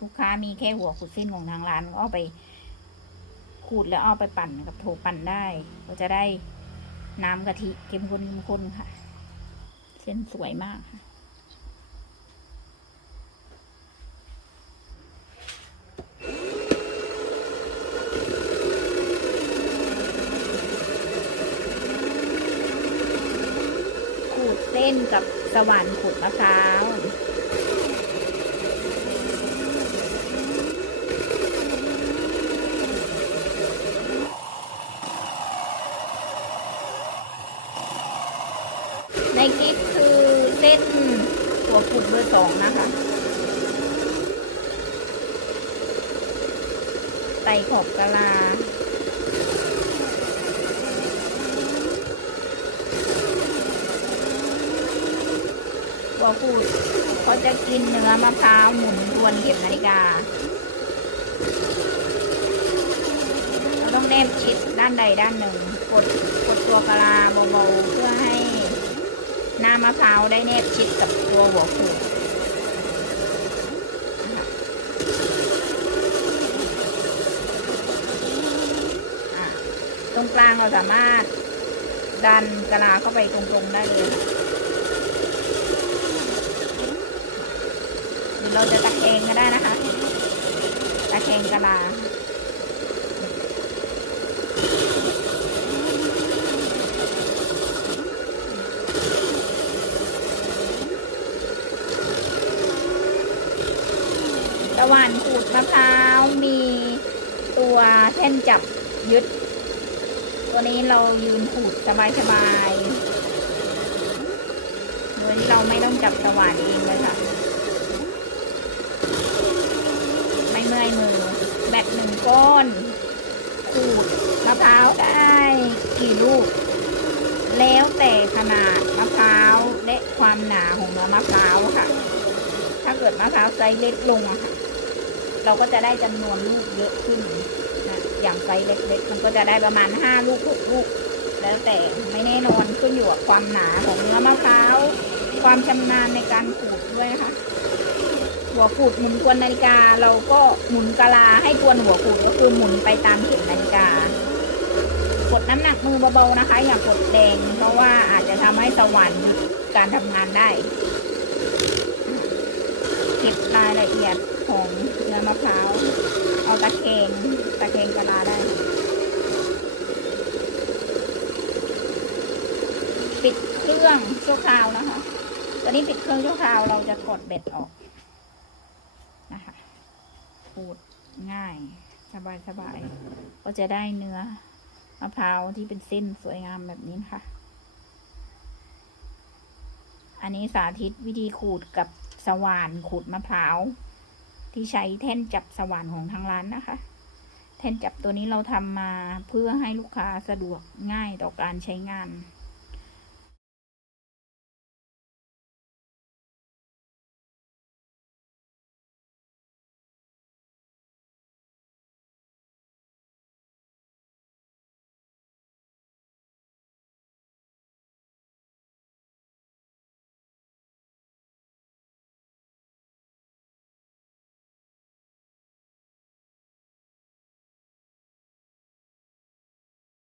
ลูกค้ามีแค่หัวขูดสิ้นของทางร้านก็เอาไปขูดแล้วเอาไปปั่นกับโถปั่นได้ ก็จะได้น้ำกะทิเข้มข้นเข้มข้นค่ะ เส้นสวยมากค่ะขูดเส้นกับสว่านขูดมะพร้าว นคลิปคือเส้นหัวขูดเบอร์สองนะคะ ใส่ขอบกะลาหัวขูดเขาจะกินเนื้อมะพร้าวหมุนทวนเข็มนาฬิกาเราต้องแนบชิดด้านใดด้านหนึ่ง กดกดตัวกะลาเบาๆเพื่อให้ หน้ามะพร้าวได้แนบชิดกับตัวหัวขูดตรงกลางเราสามารถดันกะลาเข้าไปตรงๆได้เลยเราจะตะแคงก็ได้นะคะ ตะแคงกะลา ตะวันขูดมะพร้าวมีตัวเส้นจับยึด ตัวนี้เรายืนขูดสบายๆโดยที่เราไม่ต้องจับสว่านเองเลยค่ะ ไม่เมื่อยมือ แบตหนึ่งก้อนขูดมะพร้าวได้กี่ลูก แล้วแต่ขนาดมะพร้าวและความหนาของเนื้อมะพร้าวค่ะ ถ้าเกิดมะพร้าวไซส์เล็กลงอะค่ะ เราก็จะได้จำนวนลูกเยอะขึ้นนะอย่างไซส์เล็กๆ มันก็จะได้ประมาณห้าลูกหกลูก แล้วแต่ไม่แน่นอนขึ้นอยู่กับความหนาของเนื้อมะพร้าว ความชำนาญในการขูดด้วยนะคะหัวขูดหมุนกวนนาฬิกา เราก็หมุนกะลาให้กวนหัวขูดก็คือหมุนไปตามเข็มนาฬิกากดน้ำหนักมือเบาๆนะคะ อย่ากดแรงเพราะว่าอาจจะทำให้สว่านหยุดการทำงานได้ เก็บรายละเอียดของเนื้อมะพร้าว เอาตะแคงตะแคงกะลาได้ ปิดเครื่องชั่วคราวนะคะ ตอนนี้ปิดเครื่องชั่วคราวเราจะกดเบ็ดออกนะคะพูดง่ายสบายสบายๆก็จะได้เนื้อมะพร้าวที่เป็นเส้นสวยงามแบบนี้นะคะอันนี้สาธิตวิธีขูดกับ สว่านขูดมะพร้าวที่ใช้แท่นจับสว่านของทางร้านนะคะ แท่นจับตัวนี้เราทำมาเพื่อให้ลูกค้าสะดวกง่ายต่อการใช้งาน